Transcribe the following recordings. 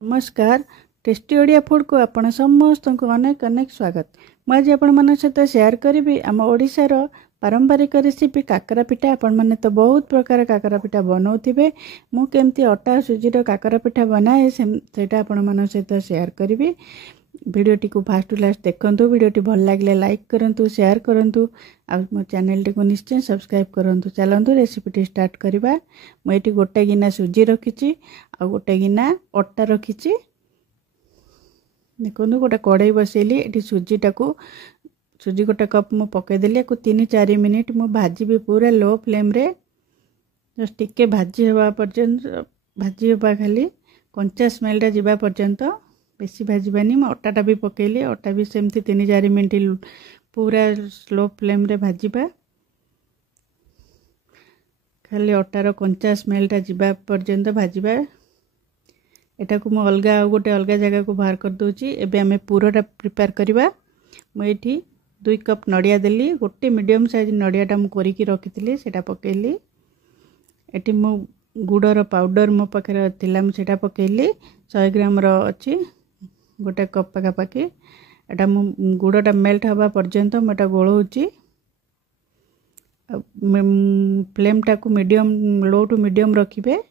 नमस्कार। Tasty Odia food को आपण समस्त को अनेक अनेक स्वागत। मुझे आपण मन सहित शेयर करी आम ओडिशार पारंपरिक रेसिपी काकरा पिठा। आपण मैंने तो बहुत प्रकार काकरा पिठा बनाऊे मु केमती अटा सुजीर काकरा पिठा बनाए से आपण मन सहित शेयर करी। वीडियोटी को फास्ट टू लास्ट देखूँ। वीडियोटी भल लगे लाइक करूँ, शेयर करूँ, मो चैनल टी को निश्चय सब्सक्राइब करूँ। चलतु रेसिपीटी स्टार्ट करवा। मुझे गोटे गिना सुजी रखी आ गोटे गिना अटा रखी। देखो गोटे कड़ाई बसैली। ये सुजी गोटे कप मु पकईदेली। 3-4 मिनिट मु भाजी पूरा लो फ्लेम रे जस्ट टिके भाजी हवा पर्यंत भाजी हवा खाली कंचा स्मेलटा जावा पर्यंत बेसी भाजबानी। मैं अटाटा भी पकईली। अटा भी सेमती 3-4 मिनिट पूरा स्लो फ्लेम रे भाजबा। खाली अटार कंचा स्मेलटा जावा पर्यंत भाजबा। एटा को मु अलगा गोटे अलगा जगह को बाहर कर दूची। एबे हमें पूराटा प्रिपेयर करवा। मुझे 2 कप नड़िया देली। गोटे मीडियम साइज नड़ियाटा मु करिकी रखी सेटा पकईली। एटी मु गुड़र पाउडर मो पाखे थिला मु सेटा पकईली। 100 ग्राम रो अच्छी गोटे कप पाखापाखि। एटा मु गुड़टा मेल्ट हवा पर्यंत मुझे गोलाऊँगी। फ्लेमटा को मीडियम लो टू मीडियम रखिए।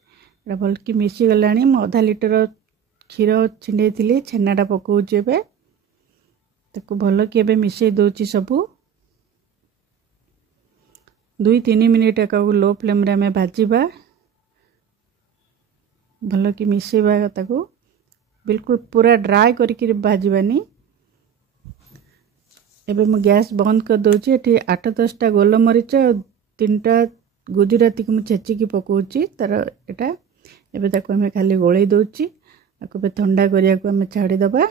भल कि मिसी गला। मु आधा लीटर क्षीर छिंडे थी छेनाटा पकाऊँगी। एबे ताको भल कि एबे मिसई दूची सबू। 2-3 मिनिट एक लो फ्लेम रे हमें भाजवा। भल कि मिसेबा ताको बिल्कुल पूरा ड्राई करके भाजबानी। एबे मु गैस बंद कर दूची। एटी 8-10टा गोलमरीच 3टा गुजराती को मु छेचिकी पकाऊँगी। तार एटा एबे ताको हमें खाली गोलई दूची। ताको बे ठंडा करिया को हमें छाड़ी दबा।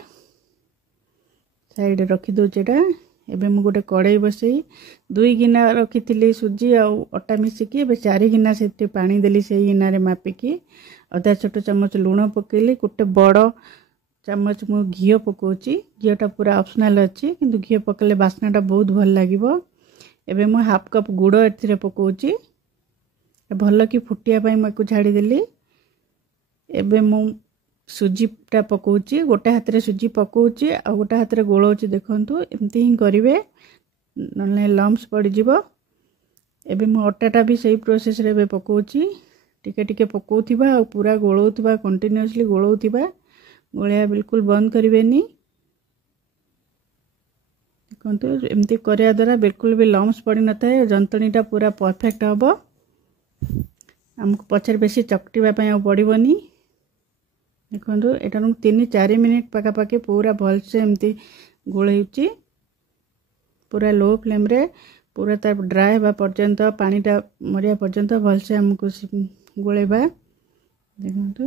साइड रखी दूची। एटा एबे मु गोटे कड़ाई बसई 2 गिना रखी थी सुजी आ अटा मिसिकी। एबे 4 गिना से पानी देली। से गिना रे मापिकी आधा छोट चम्मच लूण पकेली। गोटे बड़ चम्मच मु घी पकाऊँगी। घीटा पूरा ऑप्शनल अच्छी किंतु घी पकले बास्नाटा बहुत भल लगे। एबे मु हाफ कप गुड़ ए पकाऊँगी। भल कि फुटिया मुझे छाड़ीदेली। एबे मु सुजीटा पकाऊँगी। गोटे हाथ रे सुजी पकाऊँगी आ गोटे हाथ रे गोलाऊँगी। देखंतु एमती ही करिवे नले लम्स पड़ जिवो। एबे मु अटाटा भी सही प्रोसेस रे पकाऊँगी। टिके टिके पकाउथिबा आ पूरा गोलाउथिबा कंटिन्यूअसली गोलाउथिबा। गोलिया बिल्कुल बंद करिवेनी। देखंतु एमती करिया द्वारा बिल्कुल भी लम्स पड़ी न थाए। जंतणीटा पूरा परफेक्ट हबो। हमको पछर बेसी चकटिबा पय पड़िबनी। देखंतु एटा 3-4 मिनिट पाखापाखि पूरा भल से एमती गोलैउची। पूरा लो फ्लेम रे पूरा तार ड्राई हवा पर्यंत पानीटा मरिया पर्यंत भल से हमको गोलेबा। देखंतु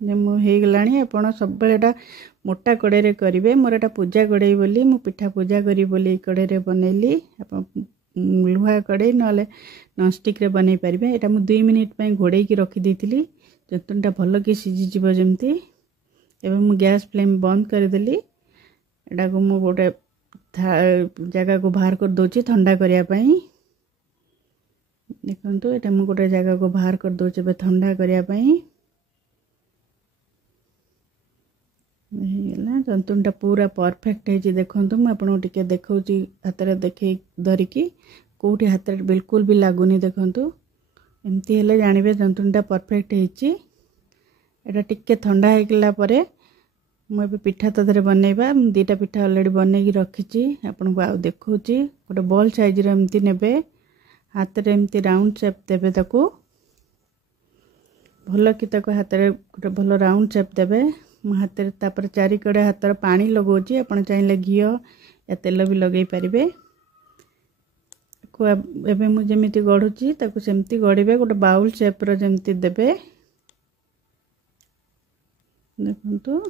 जे मो हे गलाणी। आपण सब बेले एटा मोटा कड़ाई रे करिवे। मोर एटा पूजा कड़ाई बोली मु पिठा पूजा करी बोली कड़ाई रे बनैली। आपण लुहा कड़ाई नले नॉनस्टिक रे बनै परिबे। एटा मु 2 मिनिट पय घोड़ै की रखी देथिली। जतनटा भल कि सिझी जिवो जेमती। एबे मु गैस फ्लेम बंद कर देली। एटा को मु गोटे जगह को बाहर कर दोची ठंडा करिया पई। देखंतु एटा मु गोटे जगह को बाहर कर दोचे बे ठंडा करिया पई। हेला जंतुनटा पूरा परफेक्ट है जी। देखंतु मु आपन टिके देखौची हाथ रे देखै धरिकी कोठी हाथ रे बिल्कुल भी लागुनी। देखंतु एमती हेले जानिबे जंतुनटा परफेक्ट हेची। एटा टिके ठंडा हे गेला परे मु ए पिठा तदरे बनैबा। 2टा पिठा ऑलरेडी बनै की रखिची। आपन को आ देखौची गोटे बॉल साइज रे एमती नेबे। हाथ रे एमती राउंड शेप देबे। ताको भल कि ताको हाथ रे गोटे भल राउंड शेप देबे। मु हाथ रे तापर चारि कड़े हाथ रे पानी लगौची। आपन चाहिले घी या तेल भी लगै परिबे। को एबे मु जेमिति गढुची ताको सेमति गढिबे। गोटे बाउल शेप रो जेमति देबे। देखंतु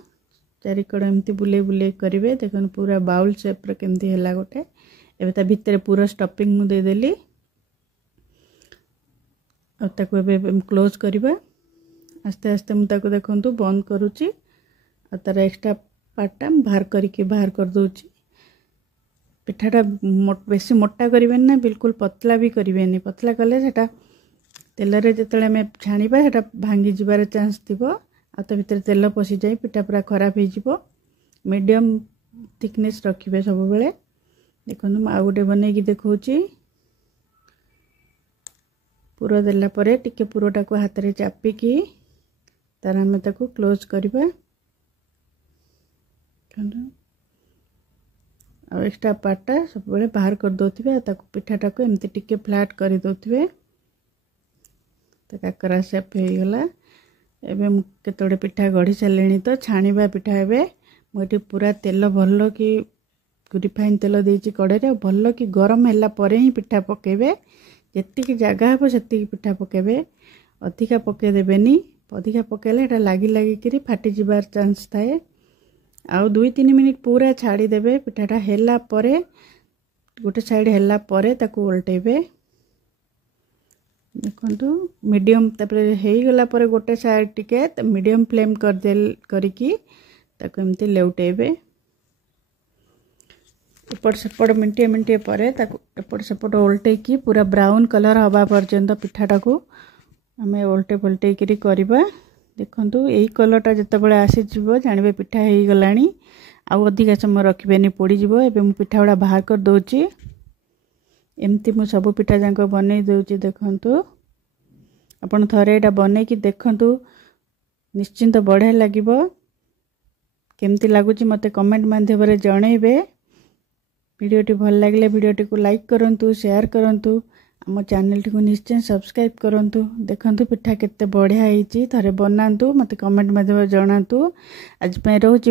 चारि कड़े एमति बुले बुले करिवे। देखन पूरा बाउल शेप रो केमति हैला गोटे। एबे ता भितर पूरा स्टफिंग मु दे देली। और ताको एबे क्लोज करिबा। आस्ते आस्ते मु ताको देखंतु बंद करूची। आ तार एक्स्ट्रा पार्टटा बाहर करके बाहर कर दोची। पिठाटा बेसी मोटा करिवेन ना बिल्कुल पतला भी करिवेनी। पतला कले सेटा तेल रे जतले में छाणीबा सेटा भांगी जिबार चांस थिबो। आ तो भितर तेल पशि जाए पिठा पूरा खराब हो मीडियम थिकनेस रखिए सब बेले। देखो आउ गोटे बनई देखा पुर देला परे टिके पुरटा को हाथ रे चापिकी तार आम ताको क्लोज करवा आ एक्स्ट्रा पार्टा सब बेले बाहर कर दोथिबे ताको पिठाटा को एमती टिके फ्लैट कर दोथिबे तो काकरा शेप हो गला। एबे मु केतोड़े पिठा गढ़ी सारे तो छाणीबा पिठा एबे मुझे पूरा तेल भल कि रिफाइन तेल देइछि कड़े भल कि गरम हैला परे ही पिठा पकेबे जेतिकी जगह हे से पिठा पकेबे अधिका पके देबेनी अधिका पकेले एटा लागी लागी करी फाटी जिबार चांस थाए। आउ 2-3 मिनिट पूरा छाड़ी देबे पिठाटा हैला परे गोटे साइड हैला परे ताकू उल्टेबे। देखंतु मीडियम तापरे हेई गला परे गोटे साइड टिके मीडियम फ्लेम कर देल करिकी ताकू एमती लेउटेबे एपट सेपट मिंटे मिंटे पर एपट सेपट उल्टे की पूरा ब्राउन कलर हवा पर्यंत पिठाटा को आम उल्टे पलटे करवा। देखंतु यही कलरटा जितेबाला आसीज जानवे पिठा हो गला आउ अधिका समय रखिबेनी पोड़ीजिव। एबे मु पिठा गुड़ा बाहर कर दोची एमती मु सब पिठा जाक बनै दोची। देखंतु आपण थरे एटा बनै कि देखंतु निश्चिंत बढ़िया लागिबो केमती लागुची मते कमेंट माध्यम रे जणैबे। वीडियोटी भल लगे वीडियोटी को लाइक करंतु शेयर करंतु आम चैनल टी को निश्चय सब्सक्राइब करंतु। देखंतु पिठा केते बढ़िया होईची थरे बनांतु मते कमेंट माध्यम जणांतु। आज पय रहूची